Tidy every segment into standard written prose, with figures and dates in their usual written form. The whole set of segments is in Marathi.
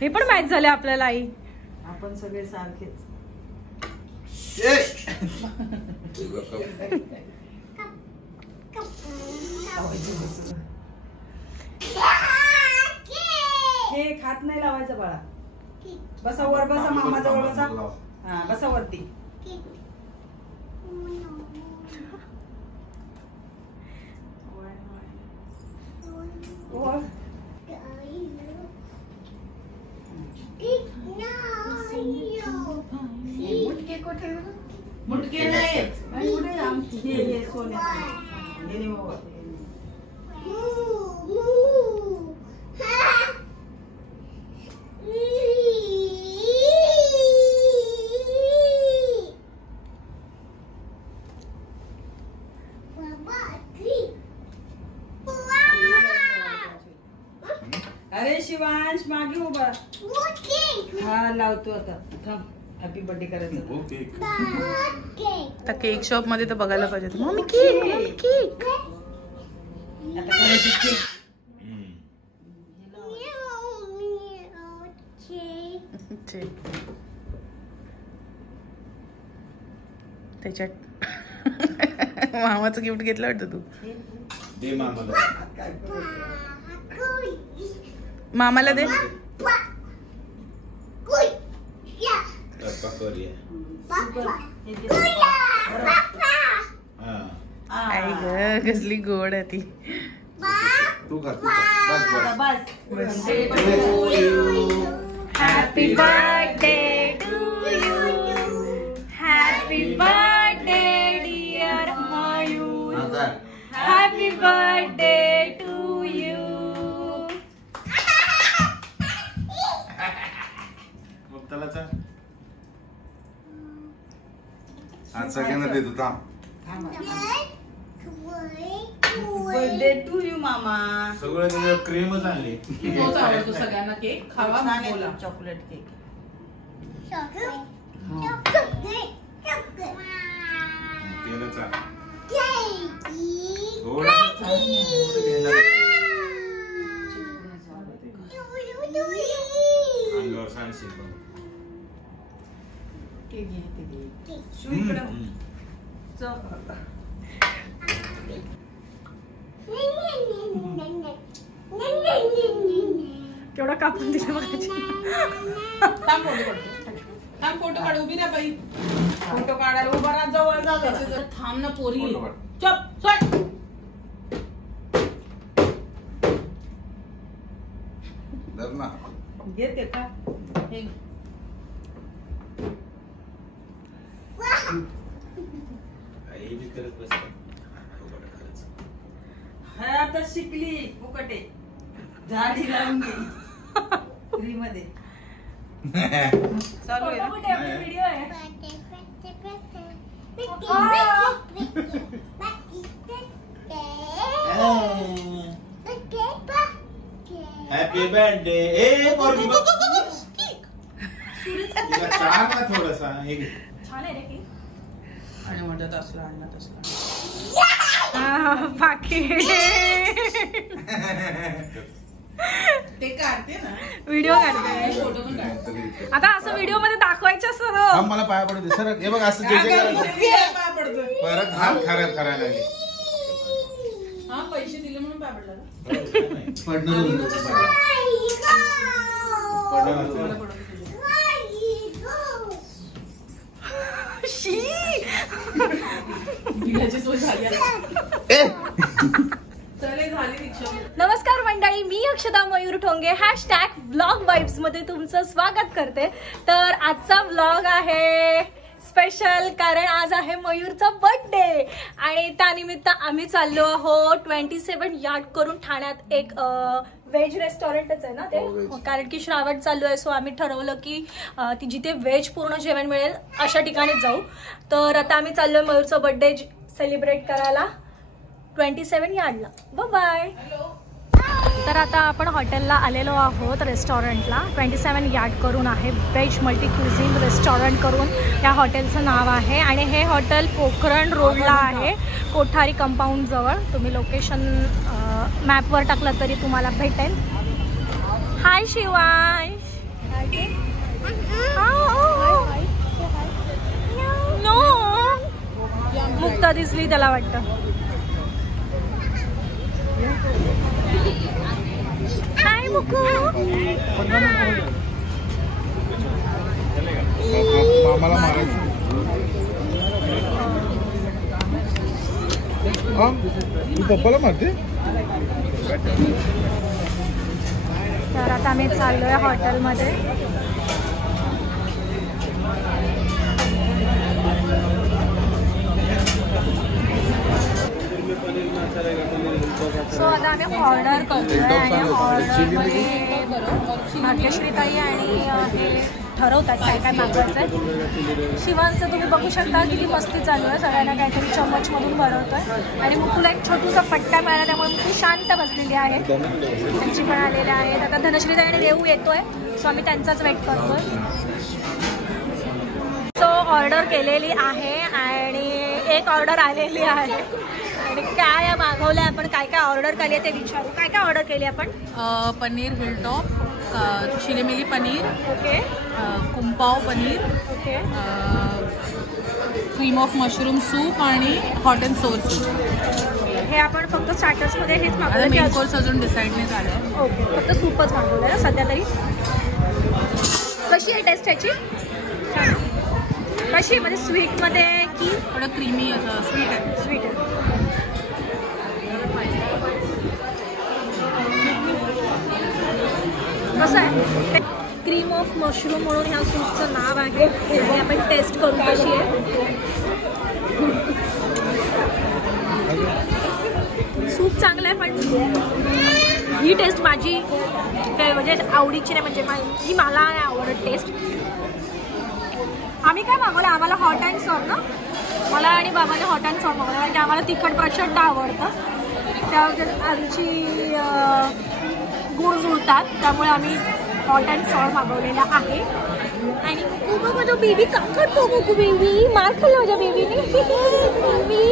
हे पण मॅच झाले आपल्याला आई. आपण सगळे सारखेच. हे खात नाही लावायचं बाळा. बसा वर बसा, मामा जवळ बसा. हा बसा वरती. मुटके नाही अरे शिवांश मागे उभा. हा लावतो आता. थांब. हॅपी बर्थडे करायचं. आता केक शॉप मध्ये तर बघायला पाहिजे. मम्मी केक केक आता करायचं केक. त्याच्यात मामाचं गिफ्ट घेतलं वाटतं तू. दे मामाला. मामाला दे. आई ग कसली गोड आहे ती. तू खा. Happy birthday to you. Happy birthday dear Mayur. Happy birthday to you. आज सगळ्यांना देतो. बर्थडे टू यू मामा. सगळं त्याच्यावर क्रीमच आणली. तोच आवडतो सगळ्यांना केक. खावा मग बोला. Chocolate cake. केवढा कापून दिला बघायची. थांब फोटो काढ. उभी ना बाई. फोटो काढायला उभा राहा. जवळ जा. थांब ना पोरी. चप सोड. घेते का. आता शिकली फुकटे. झाडी लावून गेली फ्री मध्ये. चालू आहे व्हिडिओ आहे. Happy birthday. ए पोरगी बघ. तिला छान ना थोडासा. छान आहे रे की. आणि म्हणतात असला आणला तसला. बाकी ते काढते ना. व्हिडिओ काढते. फोटो पण काढते. आता असं व्हिडिओ मध्ये दाखवायचं असतं. मला पाया पडू दे सर. हे बघ असं जे जे करायचं. परत हात खराब करायला लागले. हा पैसे दिले म्हणून पाय पडला का. नमस्कार मंडळी, मी अक्षदा मयूर ठोंगे #व्लॉग वाइब्स मध्ये तुमचं स्वागत करते. तर आजचा व्लॉग आहे स्पेशल, कारण आज आहे मयूरचा बर्थडे आणि त्यानिमित्त आम्ही चाललो आहोत 27 यार्ड करून ठाण्यात एक व्हेज रेस्टॉरंटच आहे ना ते, कारण की श्रावण चालू आहे. सो आम्ही ठरवलं की जिथे व्हेज पूर्ण जेवण मिळेल अशा ठिकाणी जाऊ. तर आता आम्ही चाललोय मयूरचा बर्थडे सेलिब्रेट करायला 27 यार्डला. Bye bye. तर आता आपण हॉटेलला आलेलो आहोत, रेस्टॉरंटला. 27 यार्ड करून आहे, व्हेज मल्टी क्युझिन रेस्टॉरंट करून या हॉटेलचं नाव आहे. आणि हे हॉटेल पोखरण रोडला आहे. कोठारी कंपाऊंड जवळ. तुम्ही लोकेशन मॅपवर टाकलं तरी तुम्हाला भेटेल. हाय शिवांश. नो मुक्ता दिसली त्याला वाटतं. हाय मुकू. मामाला मारायचं. तू पप्पाला मारते. तर आता आम्ही चाललोय हॉटेलमध्ये. सो आता आम्ही ऑर्डर करतोय आणि ऑर्डरमध्ये भाग्यश्रीताई आणि हे ठरवतात काय काय मागवायचं. शिवांचं तुम्ही बघू शकता किती मस्ती चालू आहे. सगळ्यांना काहीतरी चम्मचमधून बनवतोय आणि मुकुला एक छोटूसा फटका मिळाला त्यामुळे मुकू शांत बसलेली आहे. त्यांची पण आलेले आहेत. आता धनश्रीताई आणि देऊ येतोय. सो आम्ही त्यांचाच वेट करतोय. सो ऑर्डर केलेली आहे आणि एक ऑर्डर आलेली आहे आणि काय मागवलं आपण. काय काय ऑर्डर केली आहे ते विचारू. काय काय ऑर्डर केली आपण. पनीर हिल टॉप, चिलीमिली पनीर, ओके, कुंपाव paneer, okay, cream of mushroom soup आणि हॉट अँड सोर सूप. हे आपण फक्त स्टार्टर्समध्ये हेच आता मागवलं. मेन कोर्स अजून डिसाईड नाही झालं. ओके, फक्त सूपच मागवलं आहे सध्या तरी. कशी आहे टेस्ट याची. कशी आहे म्हणजे स्वीटमध्ये की थोडं क्रीमी असं स्वीट आहे. स्वीट आहे. कसं आहे. क्रीम ऑफ मशरूम म्हणून ह्या सूपचं नाव आहे आणि आपण टेस्ट करू कशी आहे. सूप चांगलं आहे पण ही टेस्ट माझी काय म्हणजे आवडीची नाही. म्हणजे ही मला नाही आवडत टेस्ट. आम्ही काय मागवलं. आम्हाला हॉट अँड सॉर ना. मला आणि बाबाने हॉट अँड सॉर मागवलं कारण की आम्हाला तिखट प्रचंड आवडतं. त्यावर आमची गुण जुळतात त्यामुळे आम्ही हॉट अँड सॉर मागवलेला आहे. आणि मुकू माझ्या बेबी का करतो. मुकू बेबी मार खाल्ला माझ्या बेबीने. Baby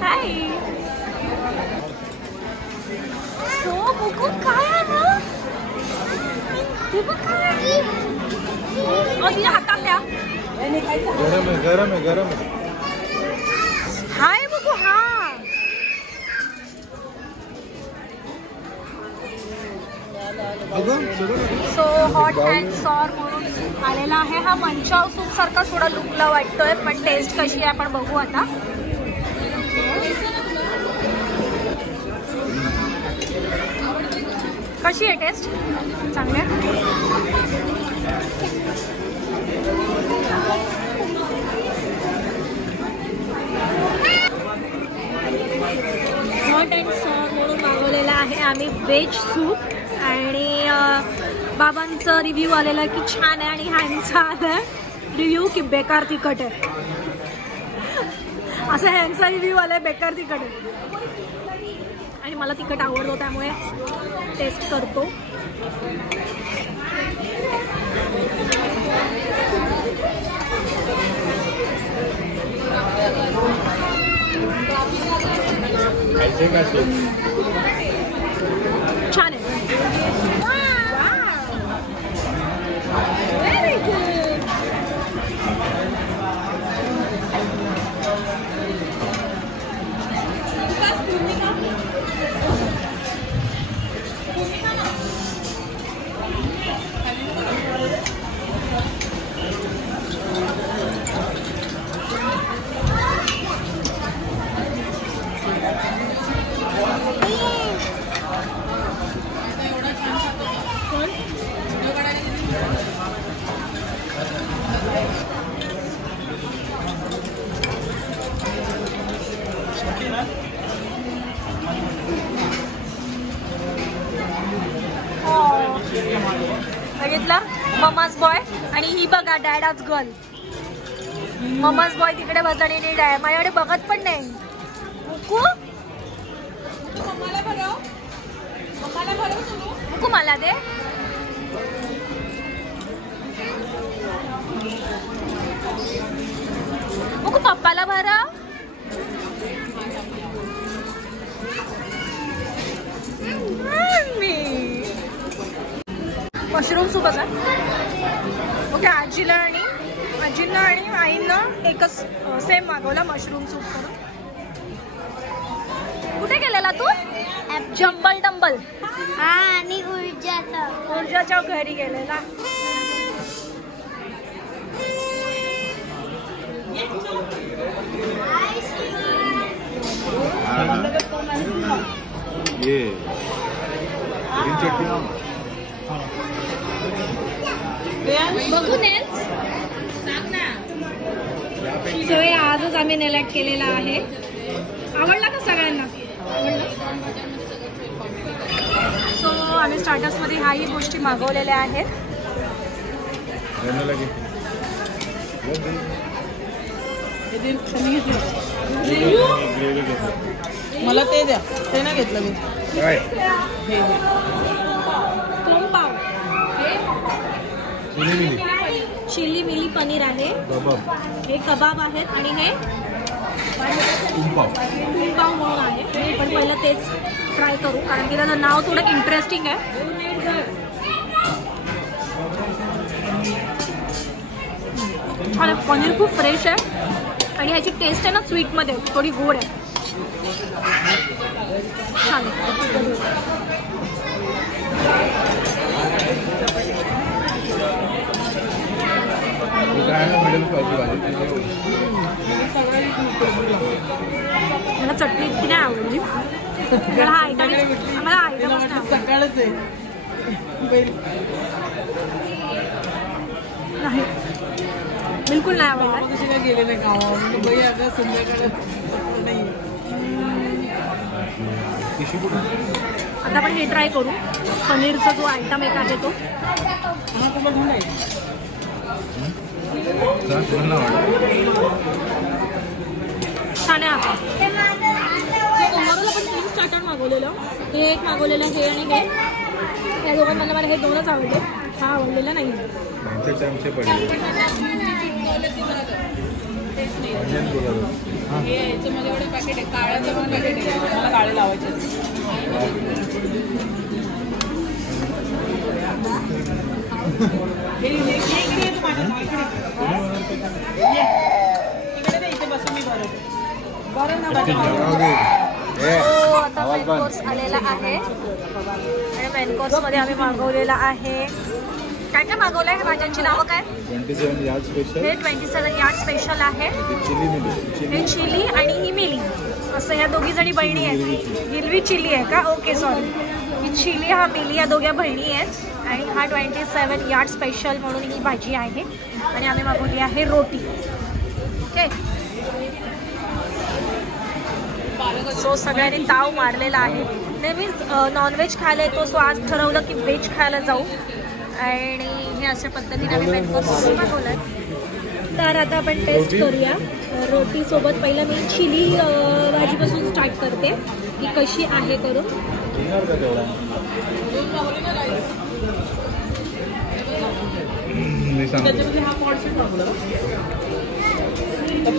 hi. हो मुकू काय आहे ना. हे बघ काय तिच्या हातात द्या. गरम आहे गरम आहे गरम आहे. हाय मुकू. हा सो हॉट अँड सॉर म्हणून आलेला आहे. हा मंचाव सूप सारखा थोडा लुकला वाटतोय पण टेस्ट कशी आहे आपण बघू आता. कशी आहे टेस्ट. चांगली आहे. हॉट अँड सॉर म्हणून मागवलेला आहे आम्ही व्हेज सूप आणि बाबांचा रिव्ह्यू आलेला की छान आहे आणि ह्यांचा आला रिव्ह्यू की बेकार तिखट आहे. असं ह्यांचा रिव्ह्यू आलाय बेकार तिखट आहे आणि मला तिखट आवडतो त्यामुळे टेस्ट करतो. छान आहे. Very good. बघितलं ममाज बॉय आणि ही बघा डॅडाच गर्ल. ममाज बॉय तिकडे बसला आणि डॅड माझ्याकडे बघत पण नाही. मुकू मुकू मला दे. मुकू पप्पाला भरा. सूपच आहे. ओके, आजींना आणि आईंना एकच सेम मागवला मशरूम सूप करून. कुठे गेलेला तू? Jumble dumbbell. हा, आणि ऊर्जाच्या घरी गेलेला. ये चटणी बघू नेल्स. सो हे आजच आम्ही नेलॅट केलेला आहे. आवडला का सगळ्यांना? सो आम्ही स्टार्टर्समध्ये ह्याही गोष्टी मागवलेल्या आहेत. मला ते द्या, ते नाही घेतलं मी. कोम पाव, चिली मिली पनीर आहे, हे कबाब आहेत आणि हे पाव म्हणून आहे. पण पहिलं तेच ट्राय करू कारण की त्याचं नाव थोडं इंटरेस्टिंग आहे. आणि पनीर खूप फ्रेश आहे आणि ह्याची टेस्ट आहे ना स्वीटमध्ये थोडी गोड आहे. छान आहे. मला चटणी इतकी नाही आवडली. मला हा आयटम सकाळच आहे नाही, बिलकुल नाही आवडला. कशी काय गेले नाही गावावर बाई, अगं संध्याकाळ नाही. आता आपण हे ट्राय करू. पनीरचा जो आयटम एक आहे तो छान आहे. आता ओव्हरऑल आपण 3 स्टार्टर मागवलेलं. हे एक मागवलेलं, हे आणि हे. या दोघांमध्ये मला हे दोनच आवडले, हा आवडलेला नाही. हे याच्यामध्ये एवढे पॅकेट आहे, काळ्याचं पण पॅकेट आहे, मला काळे लावायचे. आता मेन कोर्स आलेला आहे आणि मेन कोर्स मध्ये आम्ही मागवलेला आहे. काय काय मागवलंय? भाज्यांची नावं काय? 27 यार्ड स्पेशल. हे 27 यार्ड स्पेशल आहे. हे चिली आणि ही मिली असं ह्या दोघी जणी बहिणी आहेत. हिरवी चिली आहे का? Okay, sorry. ही चिली, हा मिली, या दोघ्या बहिणी आहेत. आणि हा 27 यार्ड स्पेशल म्हणून ही भाजी आहे. आणि आम्ही मागवली आहे रोटी. ओके, सो सगळ्यांनी ताव मारलेला आहे. नेहमीच नॉनव्हेज खायला येतो, सो आज ठरवलं की व्हेज खायला जाऊ आणि हे अशा पद्धतीने आम्ही मेन कोर्स मागवलं आहे. तर आता आपण टेस्ट करूया रोटीसोबत. पहिलं मी चिली भाजीपासून स्टार्ट करते की कशी आहे करून. त्याच्यामध्ये हा पॉटसेट मागवला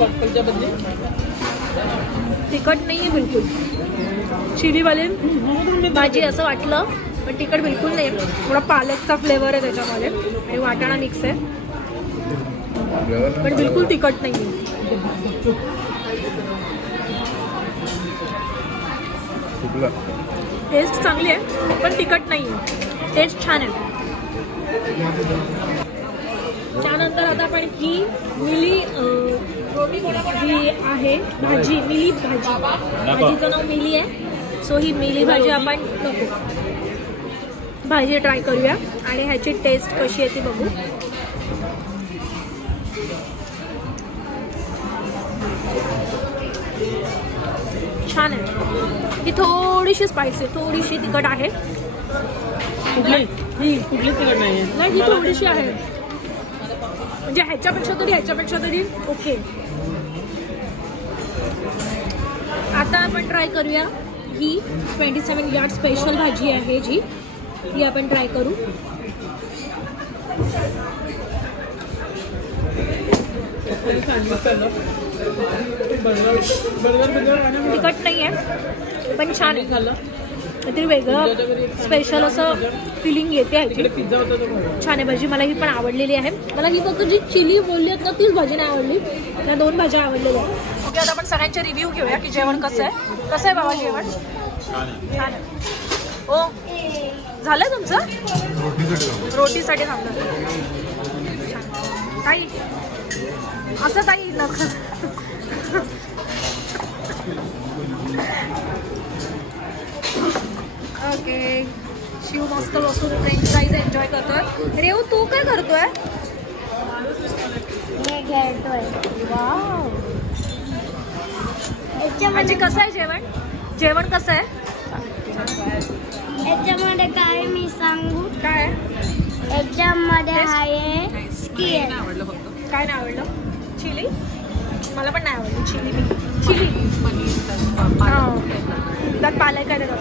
पटकलच्या बदली. तिखट नाही आहे बिलकुल. चिलीवाले भाजी असं वाटलं पण तिखट बिलकुल नाही. थोडा पालकचा फ्लेवर आहे त्याच्यामध्ये आणि वाटाणा मिक्स आहे, पण बिलकुल तिखट नाही आहे. टेस्ट चांगली आहे पण तिखट नाही आहे. टेस्ट छान आहे. त्यानंतर आता आपण ही मिली ही आहे भाजी, मिली भाजी. भाजीचं नाव मिली आहे. सो ही मिली भाजी आपण नको भाजी ट्राय करूया आणि ह्याची टेस्ट कशी आहे ती बघू. छान आहे. ही थोडीशी स्पायसी, थोडीशी तिखट आहे. कुठली तिखट नाही, ही थोडीशी आहे. म्हणजे ह्याच्यापेक्षा तरी ओके. आता आपण ट्राय करूया ही 27 यार्ड स्पेशल भाजी आहे जी, ही आपण ट्राय करू. तिखट नाही आहे पण छान आहे. काहीतरी वेगळं स्पेशल असं फिलिंग येते ह्याची. पिझ्झा होता तो छान आहे भाजी, मला ही पण आवडलेली आहे. मला ही फक्त जी चिली बोलली आहेत ना तीच भाजी नाही आवडली, त्या 2 भाज्या आवडलेल्या आहेत. ओके, आता आपण सगळ्यांचे रिव्ह्यू घेऊया की जेवण कसं आहे. कसं आहे बाबा जेवण? छान आहे. हो, झालं तुमचं? रोटीसाठी थांबलं. ताई असं ताई नको. ओके, शिव मस्त बसून फ्रेंच फ्राईज एन्जॉय करतोय. रेव तू काय करतोय? वाव, म्हणजे कसं आहे जेवण? जेवण कसं आहे? याच्यामध्ये काय मी सांगू? काय याच्यामध्ये आहे स्किन. आवडलं फक्त. काय नाही आवडलं? चिली? मला पण नाही आवडली चिली. त्यात पालक काय करतो.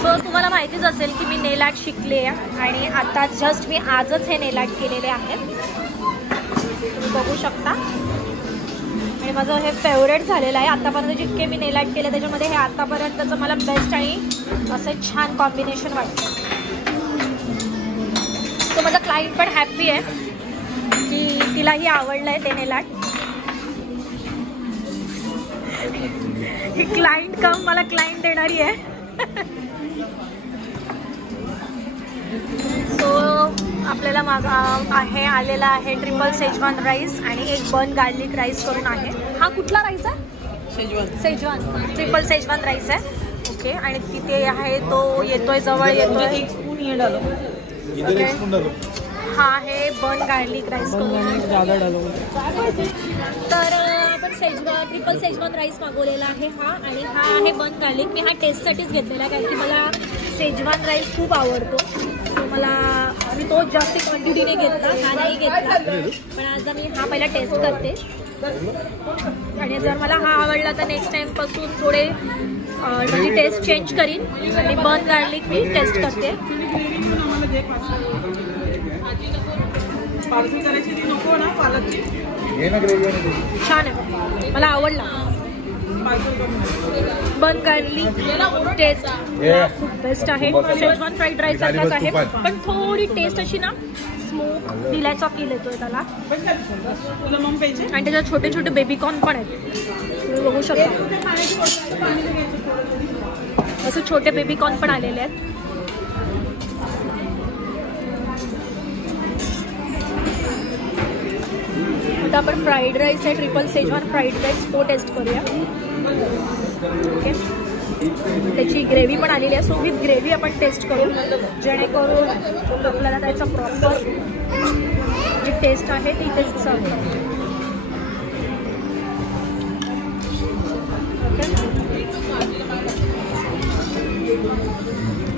सो तुम्हाला माहितीच असेल की मी नेल आर्ट शिकले आहे आणि आता जस्ट मी आजच हे नेल आर्ट केलेले आहे, तुम्ही बघू शकता. आणि माझं हे फेवरेट झालेलं आहे आतापर्यंत. जितके मी नेल आर्ट केले त्याच्यामध्ये हे आतापर्यंतचं मला बेस्ट आणि असं छान कॉम्बिनेशन वाटतं. तो माझा क्लायंट पण हॅप्पी आहे की तिलाही आवडलं आहे ते नेल आर्ट. ही क्लायंट कम मला क्लायंट देणारी आहे. सो आपल्याला आहे आलेला आहे ट्रिपल शेजवान राईस आणि एक बन गार्लिक राईस करून आहे. हा कुठला राईस आहे? शेजवान ट्रिपल शेजवान राईस आहे. ओके, आणि तिथे आहे तो येतोय जवळ येतोय. एक स्पून ये डालो. हा आहे बन गार्लिक राईस करून. ज्यादा डालो. तर आपण शेजवान ट्रिपल शेजवान राईस मागवलेला आहे हा, आणि हा आहे बन गार्लिक. मी हा टेस्टसाठीच घेतलेला कारण की मला शेजवान राईस खूप आवडतो. सो मी तो जास्त क्वांटिटीने घेतला, हा नाही घेतला. पण आज मी हा पहिला टेस्ट करते आणि जर मला हा आवडला तर नेक्स्ट टाईमपासून थोडे म्हणजे टेस्ट चेंज करीन आणि बन गार्लिक मी टेस्ट करते. पार्सल करायची ती नको ना पालकची. छान आहे, मला आवडला. बन गार्लिक टेस्ट खूप बेस्ट आहे. शेजवान फ्राईड राईस सारखाच आहे पण थोडी टेस्ट अशी ना स्मोक दिल्याचा फील येतोय त्याला. आणि त्याच्यात छोटे छोटे बेबीकॉर्न पण आहेत, तुम्ही बघू शकता. असं छोटे बेबीकॉर्न पण आलेले आहेत. आता आपण फ्राईड राईस आहे ट्रिपल शेजवान फ्राईड राईस तो टेस्ट करूया. ओके, त्याची ग्रेव्ही पण आलेली आहे. सो विथ ग्रेव्ही आपण टेस्ट करू जेणेकरून आपल्याला त्याचा प्रॉपर जी टेस्ट आहे ती इथेच सर्व करू.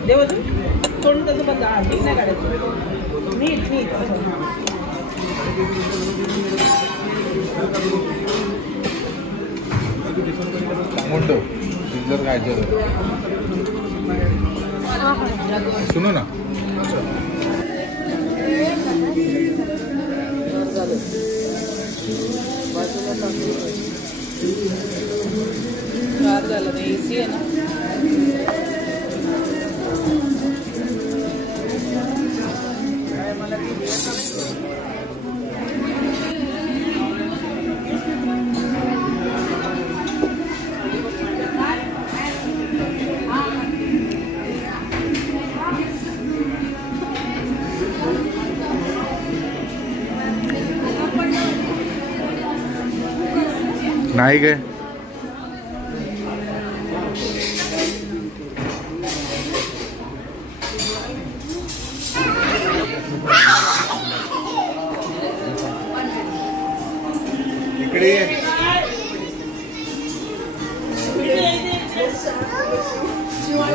देव तोंड तसं बंद. ठीक नाही काढायचं. नीट मुंडो जर काय सुनो ना. झालं नाही एसी आहे ना. नाही काय इकडे शिवाय